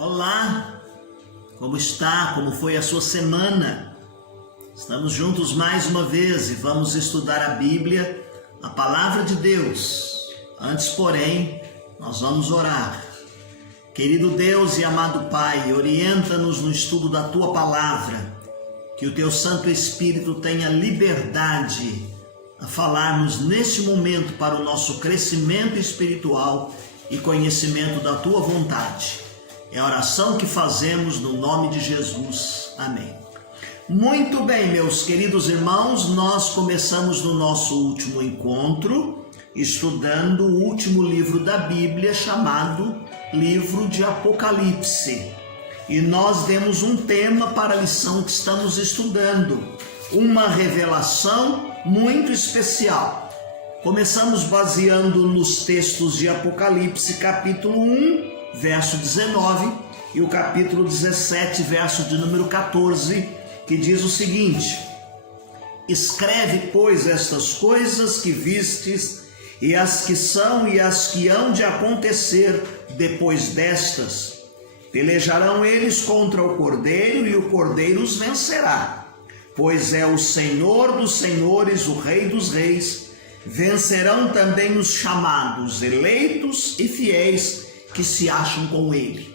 Olá, como está? Como foi a sua semana? Estamos juntos mais uma vez e vamos estudar a Bíblia, a Palavra de Deus. Antes, porém, nós vamos orar. Querido Deus e amado Pai, orienta-nos no estudo da Tua Palavra, que o Teu Santo Espírito tenha liberdade a falar-nos neste momento para o nosso crescimento espiritual e conhecimento da Tua vontade. É a oração que fazemos no nome de Jesus. Amém. Muito bem, meus queridos irmãos, nós começamos no nosso último encontro, estudando o último livro da Bíblia, chamado Livro de Apocalipse. E nós demos um tema para a lição que estamos estudando, uma revelação muito especial. Começamos baseando nos textos de Apocalipse, capítulo 1, verso 19, e o capítulo 17, verso de número 14, que diz o seguinte: Escreve, pois, estas coisas que vistes, e as que são e as que hão de acontecer depois destas. Pelejarão eles contra o Cordeiro, e o Cordeiro os vencerá, pois é o Senhor dos senhores, o Rei dos reis. Vencerão também os chamados, eleitos e fiéis, que se acham com ele.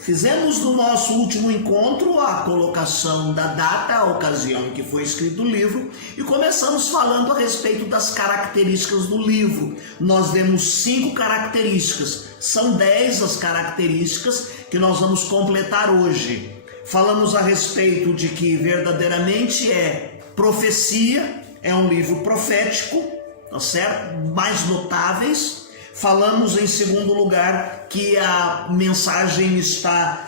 Fizemos no nosso último encontro a colocação da data, a ocasião em que foi escrito o livro, e começamos falando a respeito das características do livro. Nós demos 5 características, são 10 as características que nós vamos completar hoje. Falamos a respeito de que verdadeiramente é profecia, é um livro profético, tá certo? Mais notáveis. Falamos em segundo lugar que a mensagem está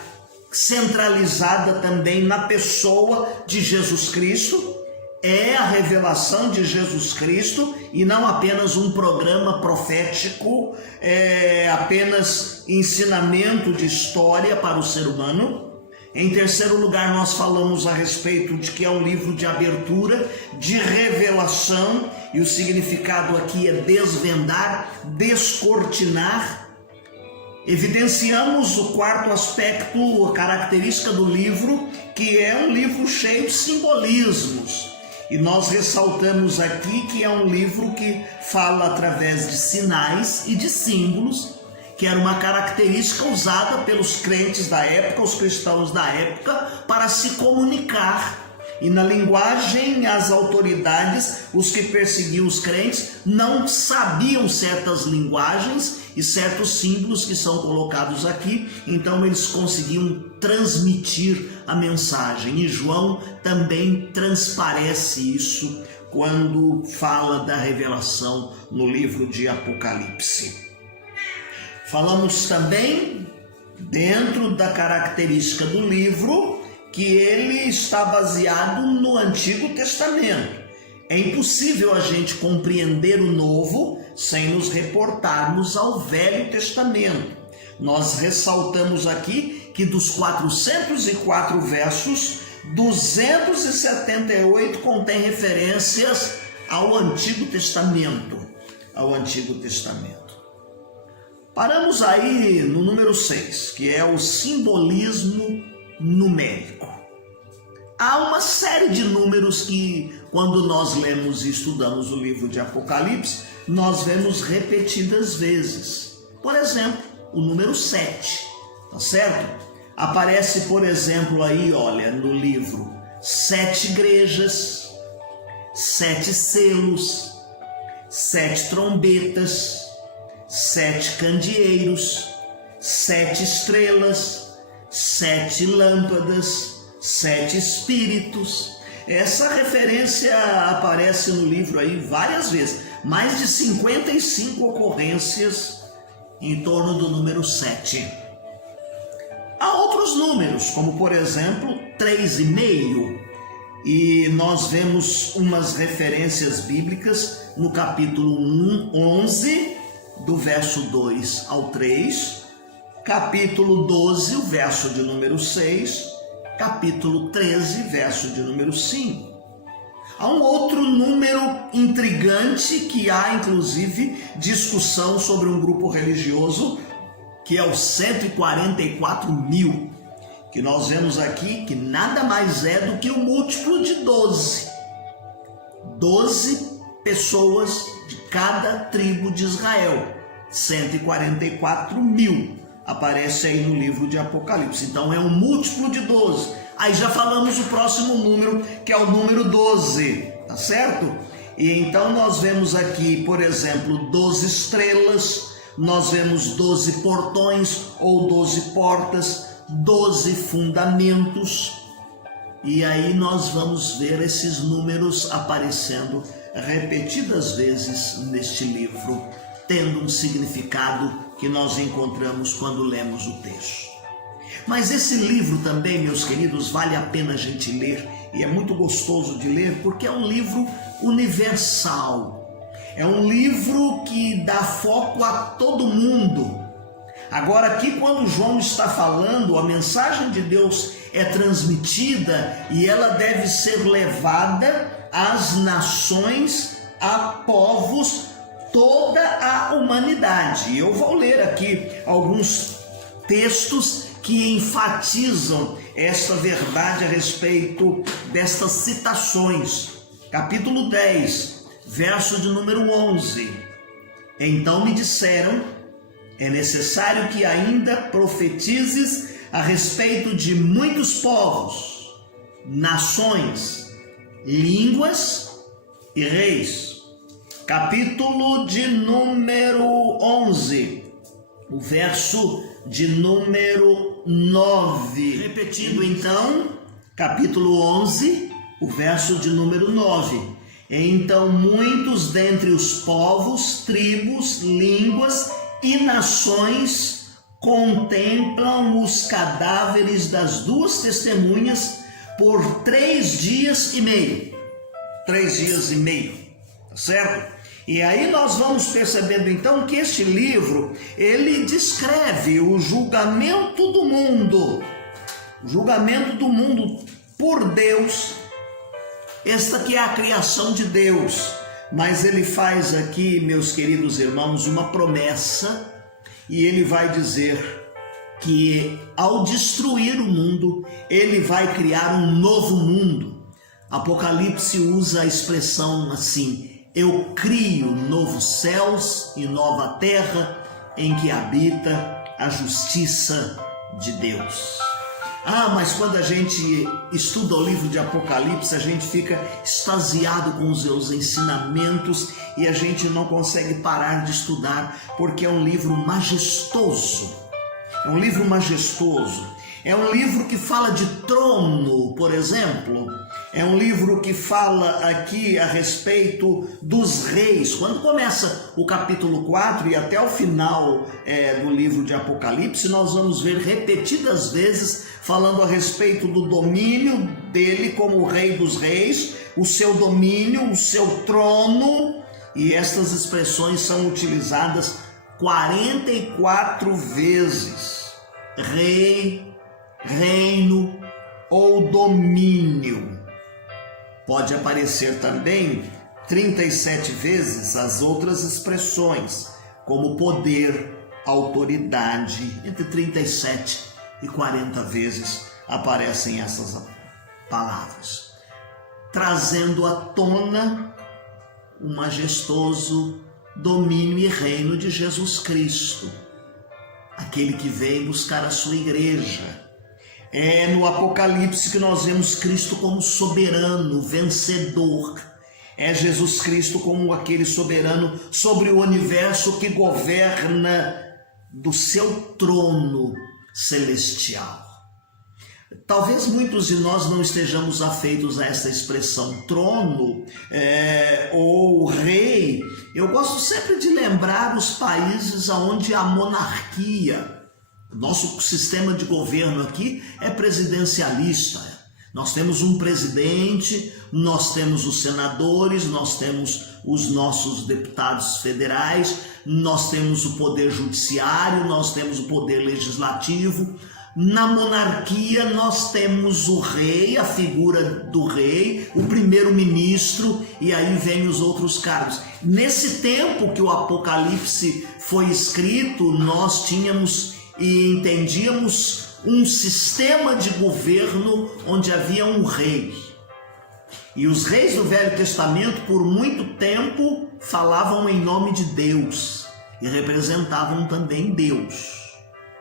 centralizada também na pessoa de Jesus Cristo, é a revelação de Jesus Cristo e não apenas um programa profético, apenas ensinamento de história para o ser humano. Em terceiro lugar, nós falamos a respeito de que é um livro de abertura, de revelação, e o significado aqui é desvendar, descortinar. Evidenciamos o quarto aspecto, a característica do livro, que é um livro cheio de simbolismos. E nós ressaltamos aqui que é um livro que fala através de sinais e de símbolos, que era uma característica usada pelos crentes da época, os cristãos da época, para se comunicar. E na linguagem, as autoridades, os que perseguiam os crentes, não sabiam certas linguagens e certos símbolos que são colocados aqui, então eles conseguiam transmitir a mensagem. E João também transparece isso quando fala da revelação no livro de Apocalipse. Falamos também, dentro da característica do livro, que ele está baseado no Antigo Testamento. É impossível a gente compreender o Novo sem nos reportarmos ao Velho Testamento. Nós ressaltamos aqui que dos 404 versos, 278 contém referências ao Antigo Testamento. Paramos aí no número 6, que é o simbolismo numérico. Há uma série de números que, quando nós lemos e estudamos o livro de Apocalipse, nós vemos repetidas vezes. Por exemplo, o número 7, tá certo? Aparece, por exemplo, aí, olha, no livro, 7 igrejas, 7 selos, 7 trombetas, 7 candeeiros, 7 estrelas, 7 lâmpadas, 7 espíritos. Essa referência aparece no livro aí várias vezes, mais de 55 ocorrências em torno do número 7. Há outros números, como por exemplo 3,5, e nós vemos umas referências bíblicas no capítulo 11, do verso 2 ao 3, capítulo 12, o verso de número 6, capítulo 13, verso de número 5. Há um outro número intrigante que há inclusive discussão sobre um grupo religioso que é os 144 mil, que nós vemos aqui que nada mais é do que o múltiplo de 12. 12 pessoas de cada tribo de Israel. 144 mil aparece aí no livro de Apocalipse. Então é um múltiplo de 12. Aí já falamos o próximo número, que é o número 12, tá certo? E então nós vemos aqui, por exemplo, 12 estrelas, nós vemos 12 portões ou 12 portas, 12 fundamentos. E aí nós vamos ver esses números aparecendo repetidas vezes neste livro, tendo um significado que nós encontramos quando lemos o texto. Mas esse livro também, meus queridos, vale a pena a gente ler, e é muito gostoso de ler, porque é um livro universal. É um livro que dá foco a todo mundo. Agora aqui, quando João está falando, a mensagem de Deus é transmitida e ela deve ser levada às nações, a povos, toda a humanidade. Eu vou ler aqui alguns textos que enfatizam esta verdade a respeito destas citações. Capítulo 10, verso de número 11. Então me disseram: é necessário que ainda profetizes a respeito de muitos povos, nações, línguas e reis. Capítulo de número 11, o verso de número 9. Repetindo então, capítulo 11, o verso de número 9. Então muitos dentre os povos, tribos, línguas e nações contemplam os cadáveres das duas testemunhas por 3 dias e meio. 3 dias e meio, tá certo? E aí nós vamos percebendo então que este livro, ele descreve o julgamento do mundo. O julgamento do mundo por Deus. Esta que é a criação de Deus. Mas ele faz aqui, meus queridos irmãos, uma promessa, e ele vai dizer que ao destruir o mundo, ele vai criar um novo mundo. Apocalipse usa a expressão assim: eu crio novos céus e nova terra em que habita a justiça de Deus. Mas quando a gente estuda o livro de Apocalipse, a gente fica extasiado com os seus ensinamentos e a gente não consegue parar de estudar, porque é um livro majestoso. É um livro majestoso. É um livro que fala de trono, por exemplo. É um livro que fala aqui a respeito dos reis. Quando começa o capítulo 4 e até o final do livro de Apocalipse, nós vamos ver repetidas vezes falando a respeito do domínio dele como o rei dos reis, o seu domínio, o seu trono. E estas expressões são utilizadas 44 vezes. Rei, reino ou domínio. Pode aparecer também 37 vezes as outras expressões, como poder, autoridade. Entre 37 e 40 vezes aparecem essas palavras, trazendo à tona o majestoso domínio e reino de Jesus Cristo, aquele que veio buscar a sua igreja. É no Apocalipse que nós vemos Cristo como soberano, vencedor. É Jesus Cristo como aquele soberano sobre o universo que governa do seu trono celestial. Talvez muitos de nós não estejamos afeitos a essa expressão trono ou rei. Eu gosto sempre de lembrar os países onde há monarquia. Nosso sistema de governo aqui é presidencialista. Nós temos um presidente, nós temos os senadores, nós temos os nossos deputados federais, nós temos o poder judiciário, nós temos o poder legislativo. Na monarquia nós temos o rei, a figura do rei, o primeiro-ministro, e aí vem os outros cargos. Nesse tempo que o Apocalipse foi escrito, nós tínhamos e entendíamos um sistema de governo onde havia um rei. E os reis do Velho Testamento, por muito tempo, falavam em nome de Deus e representavam também Deus.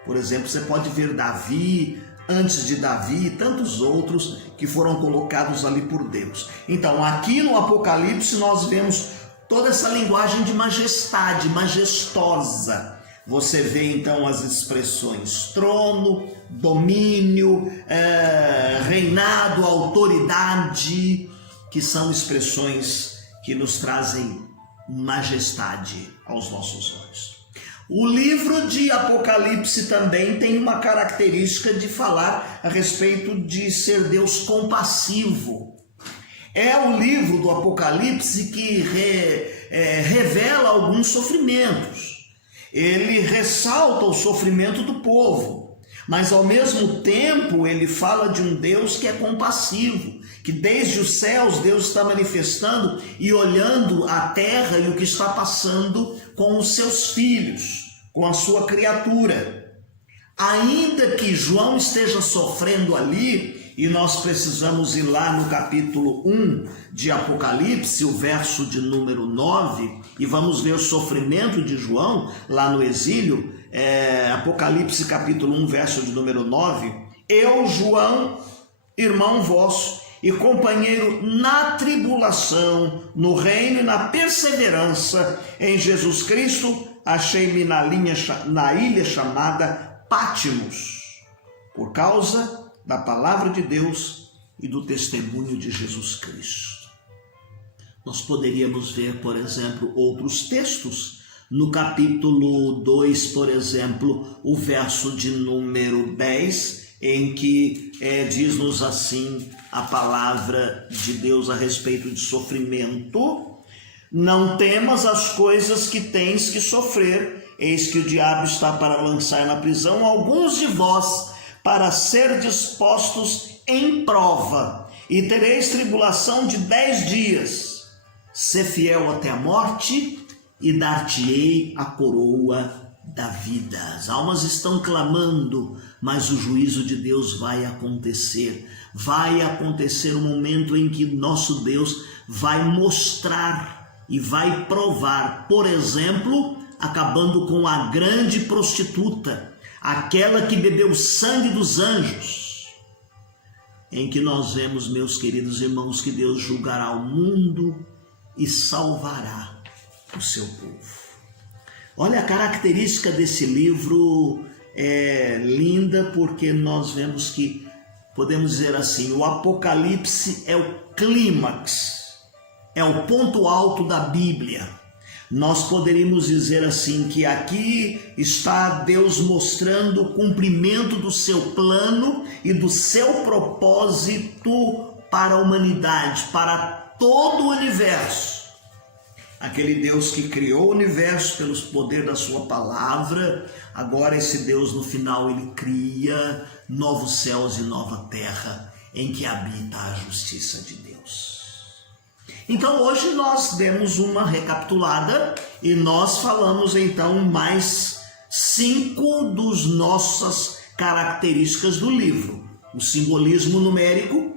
Por exemplo, você pode ver Davi, antes de Davi e tantos outros que foram colocados ali por Deus. Então, aqui no Apocalipse nós vemos toda essa linguagem de majestade, majestosa. Você vê então as expressões trono, domínio, reinado, autoridade, que são expressões que nos trazem majestade aos nossos olhos. O livro de Apocalipse também tem uma característica de falar a respeito de ser Deus compassivo. É o livro do Apocalipse que revela alguns sofrimentos. Ele ressalta o sofrimento do povo, mas ao mesmo tempo ele fala de um Deus que é compassivo, que desde os céus Deus está manifestando e olhando a terra e o que está passando com os seus filhos, com a sua criatura. Ainda que João esteja sofrendo ali, e nós precisamos ir lá no capítulo 1 de Apocalipse, o verso de número 9, e vamos ver o sofrimento de João lá no exílio, Apocalipse capítulo 1, verso de número 9. Eu, João, irmão vosso e companheiro na tribulação, no reino e na perseverança em Jesus Cristo, achei-me na ilha chamada Pátimos, por causa da palavra de Deus e do testemunho de Jesus Cristo. Nós poderíamos ver, por exemplo, outros textos. No capítulo 2, por exemplo, o verso de número 10, em que diz-nos assim a palavra de Deus a respeito de sofrimento: não temas as coisas que tens que sofrer, eis que o diabo está para lançar na prisão alguns de vós, para ser dispostos em prova, e tereis tribulação de 10 dias. Sê fiel até a morte, e dar-te-ei a coroa da vida. As almas estão clamando, mas o juízo de Deus vai acontecer. Vai acontecer um momento em que nosso Deus vai mostrar e vai provar, por exemplo, acabando com a grande prostituta, aquela que bebeu o sangue dos anjos, em que nós vemos, meus queridos irmãos, que Deus julgará o mundo e salvará o seu povo. Olha, a característica desse livro é linda, porque nós vemos que, podemos dizer assim, o Apocalipse é o clímax, é o ponto alto da Bíblia. Nós poderíamos dizer assim que aqui está Deus mostrando o cumprimento do seu plano e do seu propósito para a humanidade, para todo o universo. Aquele Deus que criou o universo pelo poder da sua palavra, agora esse Deus no final ele cria novos céus e nova terra em que habita a justiça de Deus. Então hoje nós demos uma recapitulada e nós falamos então mais 5 das nossas características do livro: o simbolismo numérico,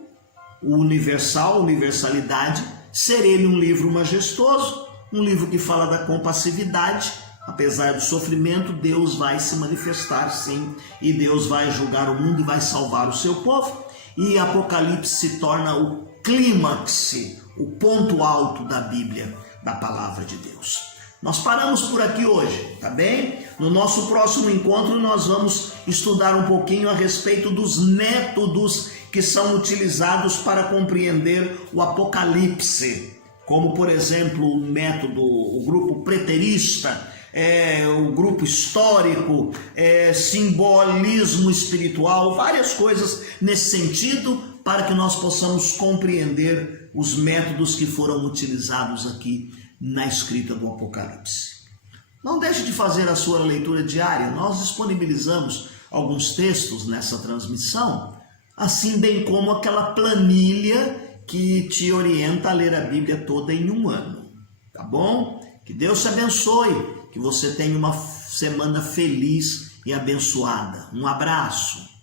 o universal, universalidade, ser ele um livro majestoso, um livro que fala da compassividade. Apesar do sofrimento, Deus vai se manifestar sim, e Deus vai julgar o mundo e vai salvar o seu povo. E Apocalipse se torna o clímax, o ponto alto da Bíblia, da palavra de Deus. Nós paramos por aqui hoje, tá bem? No nosso próximo encontro nós vamos estudar um pouquinho a respeito dos métodos que são utilizados para compreender o Apocalipse, como por exemplo o método, o grupo preterista, o grupo histórico, simbolismo espiritual, várias coisas nesse sentido, para que nós possamos compreender os métodos que foram utilizados aqui na escrita do Apocalipse. Não deixe de fazer a sua leitura diária. Nós disponibilizamos alguns textos nessa transmissão, assim bem como aquela planilha que te orienta a ler a Bíblia toda em um ano. Tá bom? Que Deus te abençoe, que você tenha uma semana feliz e abençoada. Um abraço.